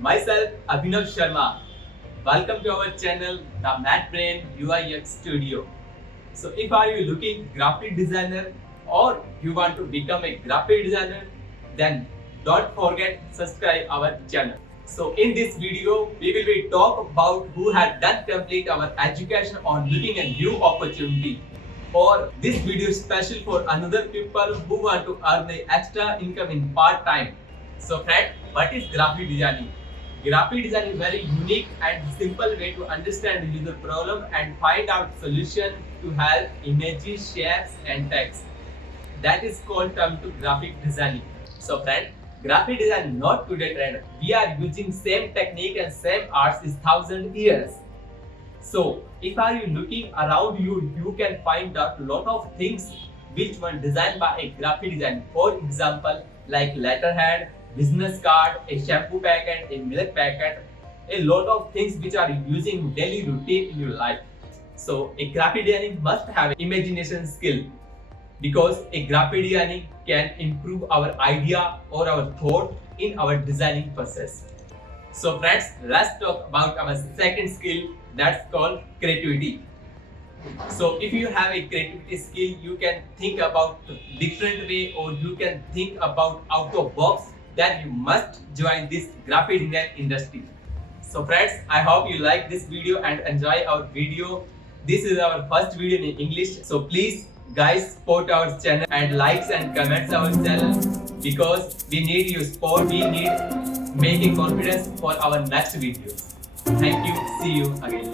myself Abhinav Sharma. Welcome to our channel, the Mad Brain UI Studio. So if are you looking graphic designer or you want to become a graphic designer, then don't forget subscribe our channel. So in this video, we will be talk about who had done complete our education on looking a new opportunity. Or this video is special for another people who want to earn the extra income in part time. So friend, what is graphic designing? Graphic design is very unique and simple way to understand the user problem and find out solution to help images, shapes and text. That is called term to graphic designing. So friend, graphic design not today trend. We are using same technique and same arts is 1,000 years. So if are you looking around you, you can find out lot of things which were designed by a graphic design. For example, like letterhead, business card, a shampoo packet, a milk packet, a lot of things which are using daily routine in your life. So a graphic designing must have imagination skill because a graphic designing can improve our idea or our thought in our designing process. So friends, let's talk about our second skill that's called creativity. So if you have a creativity skill, you can think about different way or you can think about out of box, then you must join this graphic design industry. So friends, I hope you like this video and enjoy our video. This is our first video in English. So please guys support our channel and likes and comments our channel because we need your support. We need making confidence for our next videos. Thank you. See you again.